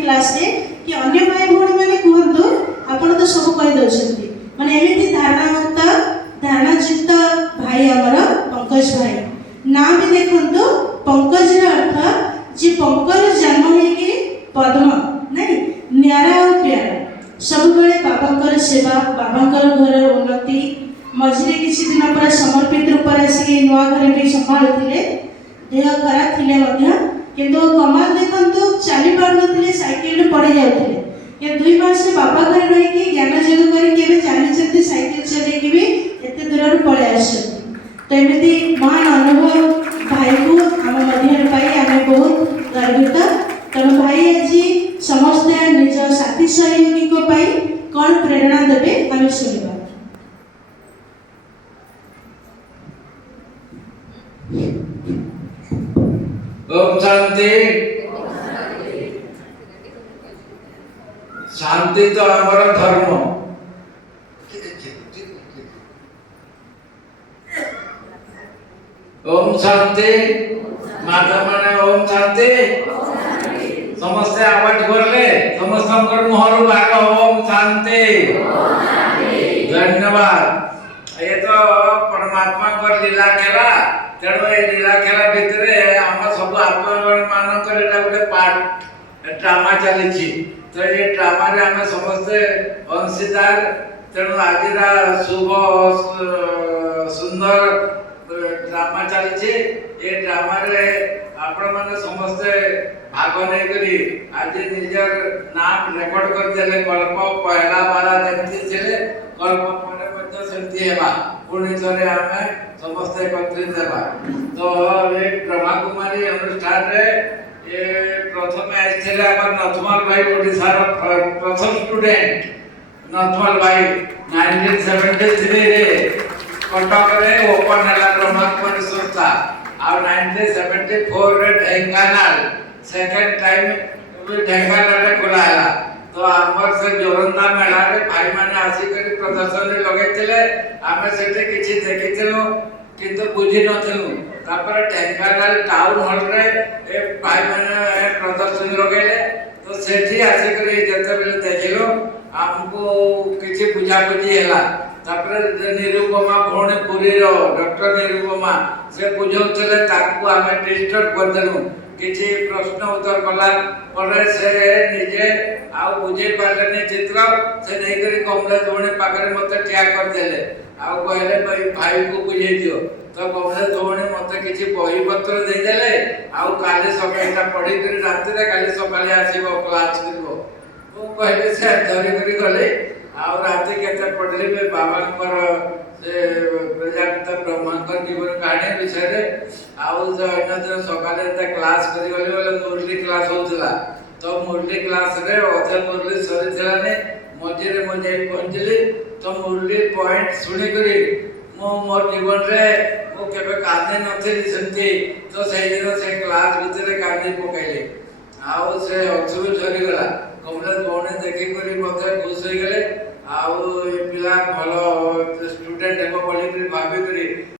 Class रे कि अन्य भाई भौणी माने कहंतु आपण तो सब कहि दउछंती माने एमिति धारणा मुक्त ध्यानचित्त भाई हमर पंकज भाई ना भी देखंतु पंकज र अर्थ जे पंकज जन्म होइके पद्म नहीं न्यारा और प्यारा सब बेले बाबांकर सेवा बाबांकर घर उन्नति मझिरे किसी दिन पर समर्पित रूप से नुआ घर भी संभालुले देह खराब थिले मध्य किंतु कमाल देखंतु चली पारनथिले साइकिल पड़े जाउथिले के 2 मास से बाबा घर रही कि ज्ञान योग करी केबे चली चलती साइकिल चले कि भी एते दूर पड़े आछथि तो एमिति महान अनुभव भाई को हम मध्य पाई आमे बहुत गर्वित तेणु भाई आज समस्त निज साथी सहयोगी को पाई कौन प्रेरणा देवे आम शुणा। ओम शांति। शांति तो हमारा धर्म। ओम शांति। माता माने ओम शांति। समस्त आवाज करले समस्त मुहर भाग ओम शांति। धन्यवाद। ये तो परमात्मा को लीला खेला तेणु ये लीला खेला भितर आम सब आत्मा मानक गोटे पार्ट ड्रामा चली तो ये ड्रामा रे आम समस्ते अंशीदार तेणु आज शुभ सुंदर ड्रामा चली ये ड्रामा रे आपण माने समस्ते भाग नहीं करी आज निजर नाम रेकॉर्ड कर देले कल्प पहला बारा जमती छले कल्प परे मध्य सेमती हेबा पुणी थरे आमे समस्त एकत्रित हेबा तो ये ब्रह्मा कुमारी अनुष्ठान रे ये प्रथम आइछले हमर नथमल भाई ओडिसा रो प्रथम स्टूडेंट नथमल भाई 1973 रे कटक रे ओपन हला ब्रह्मा कुमारी संस्था और 1974 रे ढेंकानाल सेकंड टाइम ढेंकानाल रे खोला हला तो हमर से जोरंदा मेला रे भाई माने आसी करी प्रदर्शन लगैतिले आमे सेटे किछि देखिथिलु किंतु बुझी नथिलु तापर ढेंकानाल टाउन हॉल रे ए भाई माने प्रदर्शन लगैले तो सेठी आसी करी जते बेले देखिलो हमको किछि बुझा बुझी हैला तापर निरुपमा भौणी पुरी रो डॉक्टर निरुपमा से बुझौतले ताकू आमे डिस्टर्ब कर देलु किछि प्रश्न उत्तर कला परे से निजे आ बुझे पारले चित्र से नहीं करी कमला धोणी पाखरे मते ठिया कर देले आ कहले भाई को बुझे दियो तो कमला धोणी मते किछि बही पत्र दे देले आ काले सकाळटा पढी करी राती रे काले सकाळे आसीबो क्लास करबो ओ कहले से धरी करी गले आ राती केते पढले बे बाबांकर से प्रजापिता ब्रह्मांकर जीवन कहानी विषय रे आउ जो इनदर सकाले त क्लास करी गले बोले मुरली क्लास होतला तो मुरली क्लास रे अधे मुरली सरी थिला ने मझिरे मझे पहुंचली तो मुरली पॉइंट सुनी करी मो मोर जीवन रे मो केबे कांदे नथिली सेंती तो सेही दिन से क्लास भितरे कांदे पकाइले आउ से अछुबे झरी गला कमला कोणे देखि करी मते खुश होई गेले आउ ए पिला भलो